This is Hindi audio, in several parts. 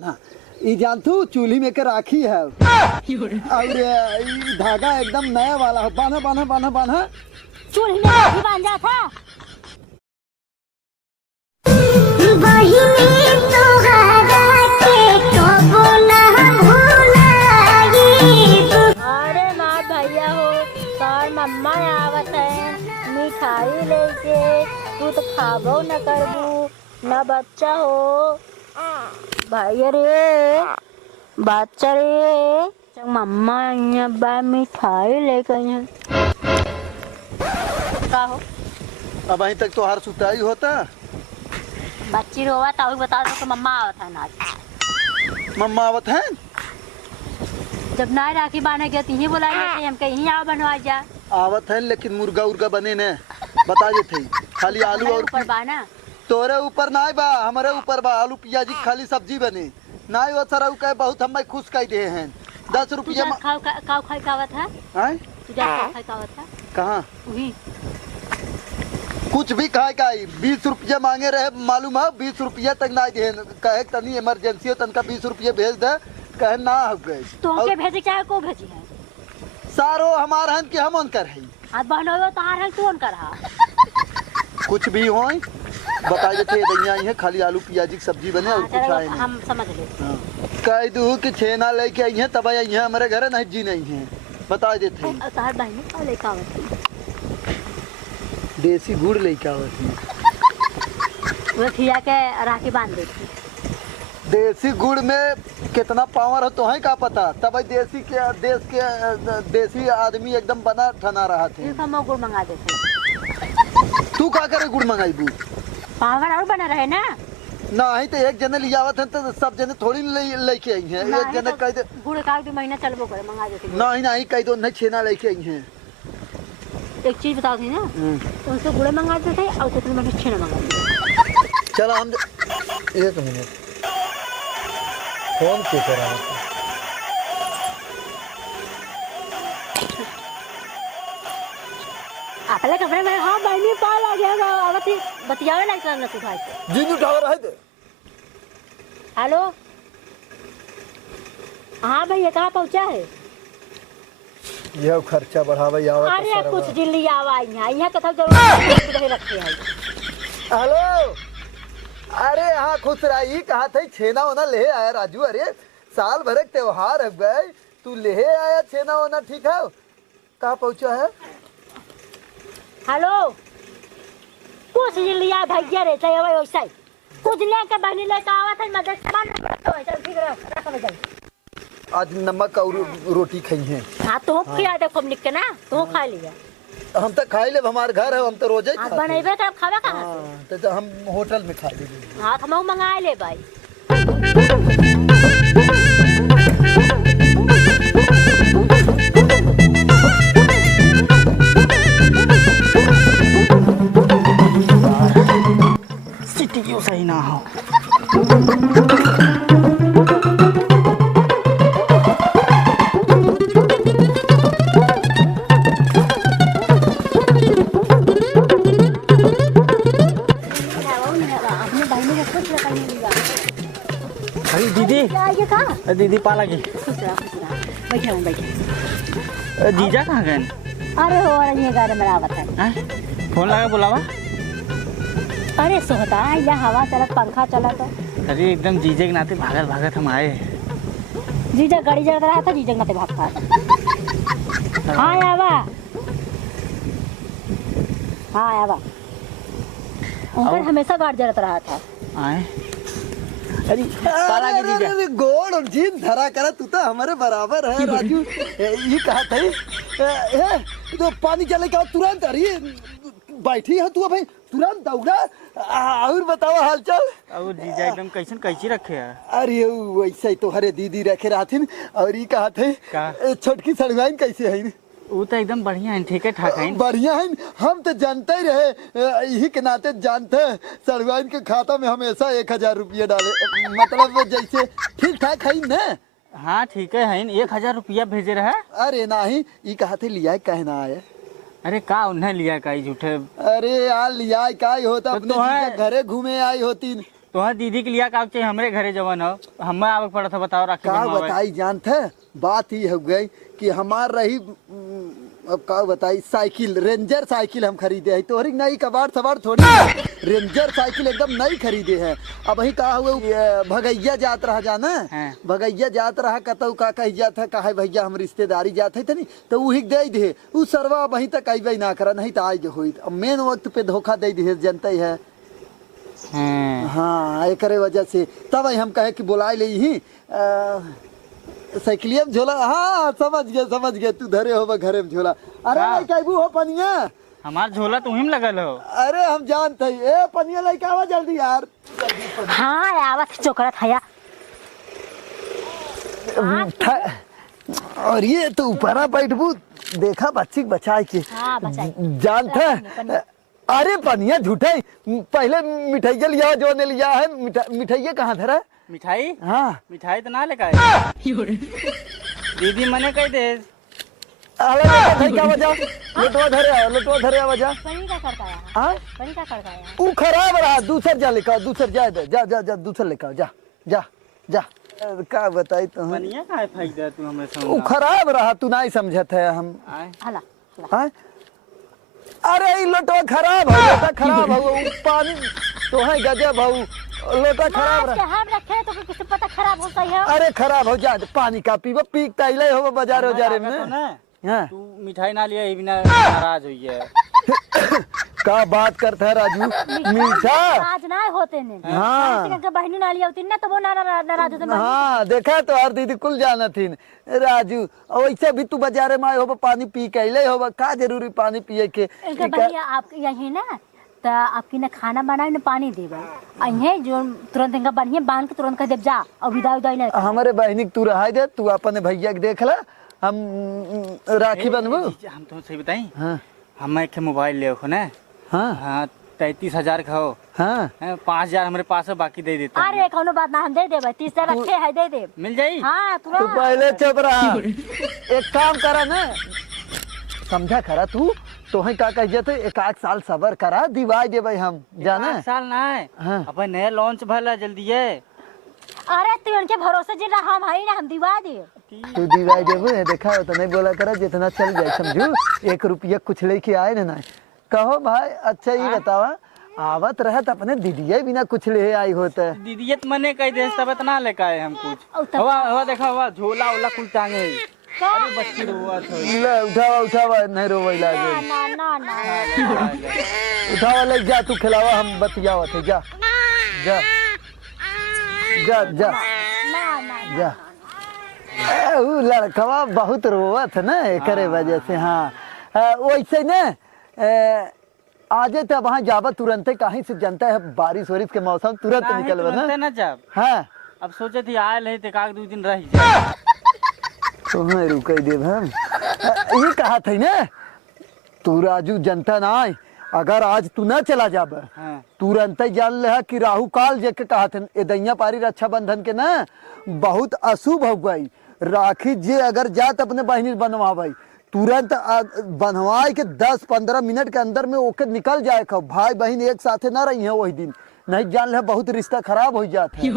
ना ये जानतू चूल्ही में के राखी है और ये धागा एकदम नया वाला है। बांधा बांधा बांधा बांधा चूल्ही में राखी बांध जा था। अरे माँ भैया हो तार मम्मा आवत है मिठाई लेके तू तो खाबो न करबू न बच्चा हो भैया रे बच्चा रे मम्मा यहाँ बा मिठाई लेके यहाँ का हो। अब अभी तक तो हर सुताई होता। बच्ची रोवा तो बता दो कि मम्मा आवत है नाच मम्मा आवत है जब ना राखी बांधे गया तीही बुलाइए हम कहीं आओ बनवा जा आवत है लेकिन मुर्गा उर्गा बने ने बता देते खाली आलू और ऊपर बाना तोरे ऊपर ना बा हमारे ऊपर बा आलू प्याजी खाली सब्जी बने ना वो सारा कहे बहुत हम खुश कह दे हैं 10 रुपया खाओ खाई कावत है खाई कावत है कहाँ वही कुछ भी खाए का 20 रुपया मांगे रहे मालूम है 20 रुपया तक ना दे कहे तनी इमरजेंसी हो तनका 20 रुपया भेज दे कहे ना हो गए तो के भेजे चाहे को भेजी है सारो हमार हन के हम उनकर है आज बहनों तो हार है तू उनकर हा कुछ भी हो बता देते दैया है खाली आलू प्याजी की सब्जी बने और कुछ आए हम समझ ले कह दू कि छेना लेके आई है तब आई है हमारे घर नहीं जी नहीं है बता देते तार बहन का लेके आवत देसी गुड़ लेके आवत है वो खिया के राखी बांध देती देसी गुड़ में कितना पावर है तो है का पता तब देसी के देश के देसी आदमी एकदम बना ठना रहा थे हम गुड़ मंगा देते तू का करे गुड़ मंगाई बू पावर और बना रहे ना नहीं तो एक जने लियावत है तो सब जने थोड़ी लेके आई हैं एक जने कह दे गुड़ का महीना चलबो करे मंगा देते नहीं नहीं कह दो नहीं छेना लेके आई हैं एक चीज बताओ थी ना तो उनसे गुड़ मंगा देते और कितने मिनट छेना मंगा देते चलो हम 1 मिनट फोन पे करा आपले कपड़े में हाँ बहनी पाल आ गया आवती बतियावे लाइक करना सिखाई जिंदू टावर है दे हेलो हाँ भैया कहाँ पहुँचा है यह खर्चा बढ़ावे आवा अरे कुछ दिल्ली आवा यहाँ कथा जरूर रखे है हेलो अरे हाँ खुश रही कहा था छेना होना ले आया राजू अरे साल भर त्योहार है गए तू ले आया छेना होना ठीक है कहाँ पहुँचा है हेलो कुछ लिया भैया रहता है वैसा कुछ लेके बहनी लेके आवा था मदद सामान आज नमक और रोटी खाई है हाँ तो खिया दे खूब निक के ना तो खा लिया हम तो खाई ले हमारे घर है हम तो रोजे आज बनेबे तो खावे कहाँ तो हम होटल में खा लेंगे हाँ हम मंगा ले भाई सिटी क्यों सही ना हो दीदी पाला की जीजा कहाँ गए अरे हो रही गाड़ी में आवत है फोन लगा बुलावा अरे सोहता या हवा चलत पंखा चलत अरे एकदम जीजे के नाते भागत भागत हम आए जीजा गाड़ी चलत रहा था जीजा के नाते भागता हाँ आवा हाँ आवा उनका हमेशा गाड़ी चलत रहा था आए अरे पाला की जीजा अरे गोड़ और जीन धरा करा तू तो हमारे बराबर है राजू ये कहा था तो पानी चले का तुरंत अरे बैठी है तू भाई तुरंत दौड़ा और बताओ हालचाल और जीजा एकदम कैसी रखे है अरे वैसे ही तो हरे दीदी रखे रहथिन और ये कहा थे छोटकी सड़वाइन कैसे है वो तो एकदम बढ़िया है ठीक है ठाक है बढ़िया है हम तो जानते ही रहे यही के नाते जानते सड़वाइन के खाता में हमेशा 1000 रुपया डाले मतलब जैसे ठीक ठाक है ना हाँ ठीक है 1000 रुपया भेजे रहे अरे नहीं ये कहा थे लिया कहे ना आए अरे का उन्हें लिया का झूठे अरे यार लिया का ही होता अपने घरे घूमे आई होती तोहर दीदी के लिया का चाहिए हमरे घरे जवन हो हमें आवे पड़ा था बताओ राखी का बनवावे। बताई जानते बात ही हो गई कि हमार रही अब का बताई साइकिल रेंजर साइकिल हम खरीदे है तोहरी नई कबाड़ सवार थोड़ी रेंजर साइकिल एकदम नई खरीदे है। अब वही कहा हुए भगैया जात रहा जाना हाँ। भगैया जात रहा कतऊ का कही जात है कहा भैया हम रिश्तेदारी जात है नहीं तो वही दे दे उ सरवा वहीं तक अबे ना करा नहीं तो आज हुई अब मेन वक्त पे धोखा दे दे जनते है। हाँ एक वजह से तब हम कहे कि बुला ले ही साइकिलिया में झोला। हाँ समझ गए तू धरे हो घरे में झोला। अरे हाँ। भाई कैबू हो पनिया हमार झोला तुम्ही में लगल हो। अरे हम जानते हैं ए पनिया लेके आवा जल्दी यार। हाँ आवत चोकरा थया और ये तो ऊपरा बैठबू देखा बच्ची बचाए के हाँ बचाई जानते अरे पनिया झूठे पहले मिठाइया लिया जो ने लिया है मिठाइया कहाँ धरा मिठाई हाँ मिठाई तो ना लेकर आए दीदी मने कह दे क्या वजह लटवा धरे वजह बड़ी का करता है हाँ बड़ी का करता है ऊ खराब रहा दूसर जा लेकर दूसर जा दे जा दूसर लेकर जा जा जा का बताई तो मनिया काहे फेंक दे तू हमरे ऊ संग खराब रहा तू नहीं समझत है हम आए हला हाँ? अरे ई लोटवा खराब है लोटा खराब है ऊ पानी तो है गजब है लोटा खराब रहा। हम रखे तो किसी पता खराब होता है। अरे खराब हो जा पानी का पीबो पीक तैले हो बाजार हो जा रे में हाँ तू मिठाई ना लिया बिना नाराज हुई है का बात करता है राजू मीठा आज ना होते ने हाँ बहनी ना लिया होती ना तो वो नाराज होते। हाँ देखा तो हर दीदी कुल जाना थी राजू वैसे भी तू बाजारे में आए हो पानी पी के अले हो का जरूरी पानी पिए के इनका भैया आप यही ना तो आपकी ना खाना बनाए ना पानी देबा अहे जो तुरंत इनका बढ़िया बांध के तुरंत कह देब जा और विदा विदा ना हमारे बहनी तू रहा दे तू अपने भैया के देख ला हम राखी बनबू हम तो सही बताई हाँ हम एक मोबाइल ले हो ना हाँ हाँ 33,000 का हो हाँ 5,000 हमारे पास है बाकी दे देता अरे कोनो बात ना हम दे देब 30,000 रखे है दे देब मिल जाई हाँ तू तुरंत पहले चुप रहा एक काम करा ना समझा करा तू तो है का कह जाते एक साल सबर करा दिवाई दे भाई हम जाना 1 साल ना है हाँ। अपन नया लॉन्च भला जल्दी है अरे तू उनके भरोसे जिन रहा हम है ना हम दिवा दे तू दिवाई देबो देखा तो नहीं बोला करा जितना चल जाए समझू 1 रुपया कुछ लेके आए ना कहो भाई अच्छा ये बतावा आवत रहत अपने दीदी बिना कुछ ले आई होता दीदी मने कह दे तब इतना लेकर आए हम कुछ हवा हवा देखा हवा झोला उला कुल टांगे अरे बच्ची रोवा ले उठावा नहीं रोवे लागे ना ना ना उठावा ले जा तू खिलावा हम बतियावा थे जा जा जा जा ना ना जा ऊ लड़कवा बहुत रोवत ना एकरे वजह से हाँ वैसे ना आजे तब वहाँ जाबा तुरंत कहीं से जनता है बारिश वारिश के मौसम तुरंत निकलवा ना जब हाँ अब सोचे थी आए ले तो काग 2 दिन रह जाए तुम्हें रुक देव हम ये कहा था ना तू राजू जनता ना आए अगर आज तू ना चला जाब हाँ। तुरंत जान ले कि राहु काल जे के कहा था ए दैया पारी रक्षाबंधन के ना बहुत अशुभ हो गई राखी जे अगर जात अपने बहनी बनवाई तुरंत बनवाए के 10-15 मिनट के अंदर में ओके निकल जाए खो भाई बहन एक साथे ना रही है वही दिन नहीं जान ले बहुत रिश्ता खराब हो जाता है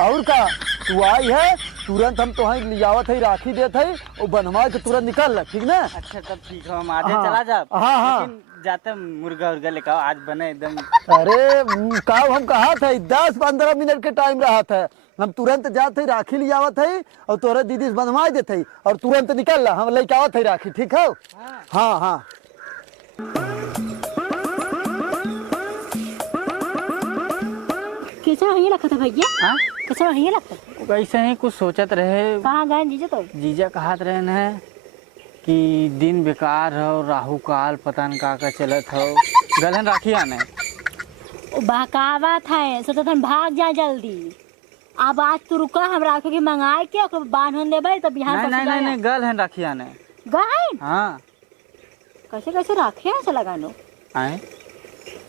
और का तू आई है तुरंत हम तो लियावत है राखी देते है और बनवा के तुरंत निकल ठीक ना। अच्छा तब ठीक है हम आज हाँ। चला जा हाँ हाँ जाते मुर्गा उर्गा लेकर आज बने एकदम अरे काव हम कहा था 10-15 मिनट के टाइम रहा था हम तुरंत जाते राखी लियावत है और तोरे दीदी से बनवा देते और तुरंत निकल ला हम लेके आवत है राखी ठीक है। हाँ हाँ कैसा वही लगता था भैया हाँ कैसा वही लगता वैसे ही कुछ सोचत रहे कहाँ गए जीजा तो जीजा कहत रहे न कि दिन बेकार हो राहु काल पता न का चलत हो गलहन राखी आने बहकावत है सोचा था भाग जाए जल्दी अब आज तू रुका हम राखी के मंगाए के ओकर बांधन देबे तो बिहान नहीं नहीं नहीं गलहन राखी आने गए हाँ कैसे कैसे राखी है से लगानो आए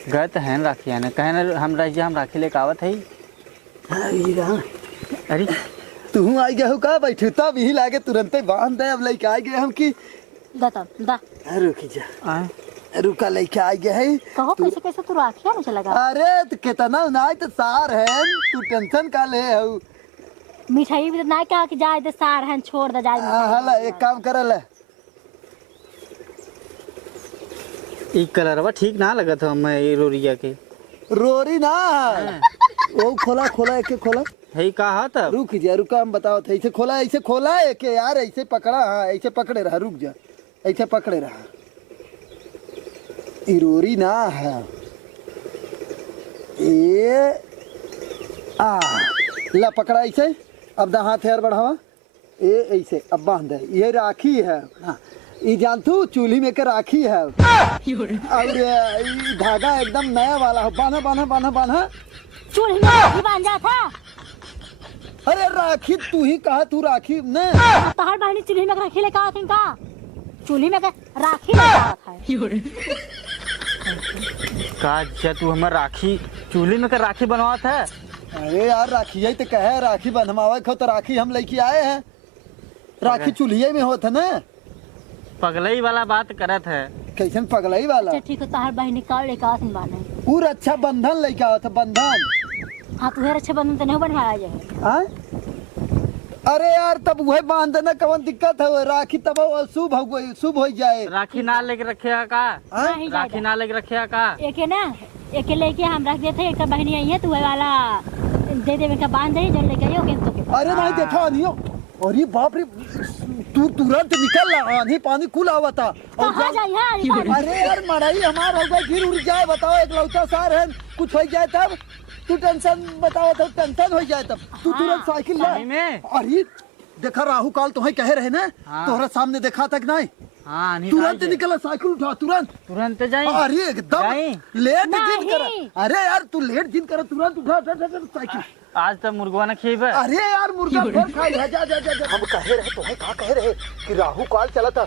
गए तो हैं राखी आने कहे न हम राखी लेके आवत है अरे तू आई गए हो का बैठे तब यही लागे तुरंत बांध दे अब लेके आ गए हम की दा रुकी जा आए रुका लेके आ गया है। कहो कैसे कैसे तू राखिया नहीं चला गया? अरे तो कितना ना तो सार है, तू टेंशन का ले हऊ। मिठाई भी तो ना क्या कि जाए दे सार है छोड़ दे जाए। हाला एक काम करल है, ई कलरवा ठीक ना लगत हो मैं ये रोरिया के। रोरी ना वो खोला खोला एक खोला। है का हा तब? रुक जा, रुका हम बताओ थे। ऐसे खोला है कि यार ऐसे पकड़ा। हाँ ऐसे पकड़े रहा, रुक जा, ऐसे पकड़े रहा। इरोरी ना है ये। ला पकड़ा ऐसे। अब दा हाथ यार बढ़ावा, ये ऐसे अब बांध दे। ये राखी है। हाँ ये जानतू चूल्ही में के राखी है। और ये धागा एकदम नया वाला हो। बांधा बांधा बांधा बांधा। चूल्ही में राखी बांध जा था। अरे राखी तू ही कहा, तू राखी न तहार बहनी चूल्ही में राखी लेके आती का? चूल्ही में राखी लेके आता है। का अच्छा तू हमें राखी चूल्ही में कर राखी बनवात है? अरे यार राखी यही तो कहे, राखी बनवावे खो तो राखी हम लेके आए हैं। राखी चूल्हे में होता ना। पगलई वाला बात करत है। कैसन पगलई वाला? अच्छा ठीक है, तहार बहनी का लेके आती बाने। पूरा अच्छा बंधन लेके आओ था, बंधन। हाँ तुझे अच्छा बंधन तो नहीं बनवाया जाए। हाँ? अरे यार तब वह बांधना कवन दिक्कत है? राखी तब शुभ हो जाए। राखी ना लेके रखे का? नहीं राखी जाएगा। ना लेके रखे का? एक है ना, एक लेके हम रख देते। एक बहनी आई है, तू वही वाला दे दे का बांध दे, जल लेके आइयो गेंद के। अरे नहीं देखा नहीं हो। अरे बाप रे, तू तुरंत निकल रहा, आंधी पानी कुल आवा था। और कहाँ जाए है? अरे यार मड़ाई हमारा हो गई, फिर उड़ जाए। बताओ एक लौता सार है, कुछ हो जाए तब तू टेंशन बताओ, तब टेंशन हो जाए तब तू तुरंत साइकिल ला। सही में? अरे देखा राहु काल तुम्हें कहे रहे ना। हाँ। तोहरा सामने देखा तक नहीं। हाँ नहीं तुरंत निकला, साइकिल उठा तुरंत। तुरंत जाई। अरे एकदम जाई। लेट जिन नहीं। कर। अरे यार तू लेट जिन कर, तुरंत उठा साइकिल। आज तक मुर्गवा न खीबे। अरे यार मुर्गा फिर खा लिया। जा जा जा जा। हम कहे रहे तुम्हें कहा कहे रहे कि राहु काल चला था।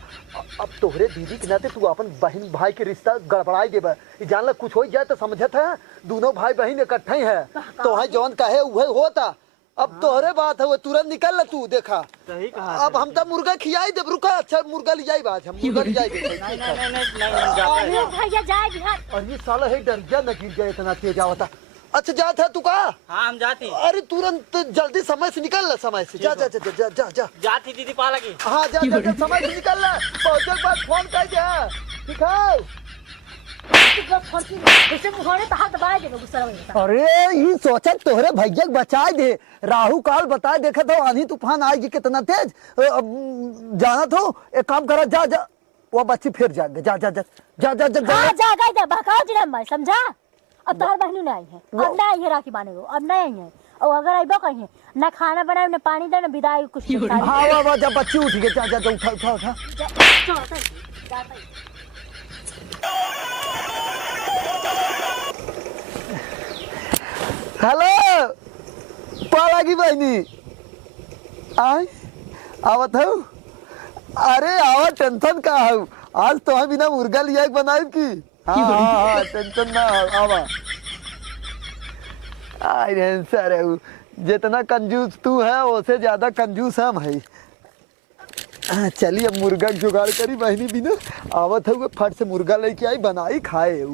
अब तोहरे दीदी के नाते तू अपन बहन भाई के रिश्ता गड़बड़ाई देबा। जान ला कुछ हो जाए तो समझत है, दोनों भाई बहन इकट्ठे ही है। तो है जौन कहे वही होता। अब तोहरे बात है, वो तुरंत निकल ला तू। देखा सही कहा। अब हम तो मुर्गा खियाई दे। रुका, अच्छा मुर्गा ले जाए बाज, हम मुर्गा ले जाए। अरे भैया जाए बिहार। और ये साला है डर गया न, गिर जाए इतना तेज आवता। अच्छा जात है तू का? हाँ हम जाती। अरे तुरंत जल्दी समय से निकल ला, समय से। जा जा जा जा जा जा। जाती दीदी पा लगी। हाँ जा जा जा, समय से निकल ला। पहुंचे के बाद फोन कर दे। ठीक है? अरे ये सोचा तोहरे भैया बचाए दे। राहु काल बताए, देखा था आंधी तूफान आएगी कितना तेज। जाना तो एक काम करा, जा जा वो बच्ची फिर जाएंगे। जा जा जा जा जा जा हाँ जा गई बहकाओ जिला मैं समझा। अब तोहर बहनी नहीं आई है, अब नहीं आई है राखी बांधे को, अब नहीं आई है। और अगर आइबो कहीं ना खाना बनाए ना पानी दे ना विदाई कुछ नहीं। हाँ वाह वाह, जब बच्ची उठ गई। जा जा जा, उठा उठा उठा। हेलो पाला की बहनी आय आवत हो? अरे आवा, टेंशन का हो? आज तो हम बिना मुर्गा लिया बनाए की। हाँ हाँ हाँ, टेंशन ना हो, आवा। आई सर जितना कंजूस तू है उससे ज्यादा कंजूस हम है। चलिए अब मुर्गा जुगाड़ करी बहनी बिना। आवत है फट से मुर्गा लेके आई, बनाई खाए।